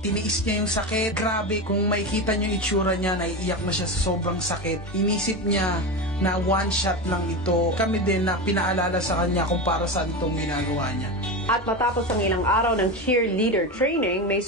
tiniis niya yung sakit. Grabe, kung makikita niyo yung itsura niya, naiiyak na siya sa sobrang sakit. Inisip niya na one shot lang ito. Kami din na pinaalala sa kanya kung para saan itong ginagawa niya. At matapos ang ilang araw ng cheerleader training, may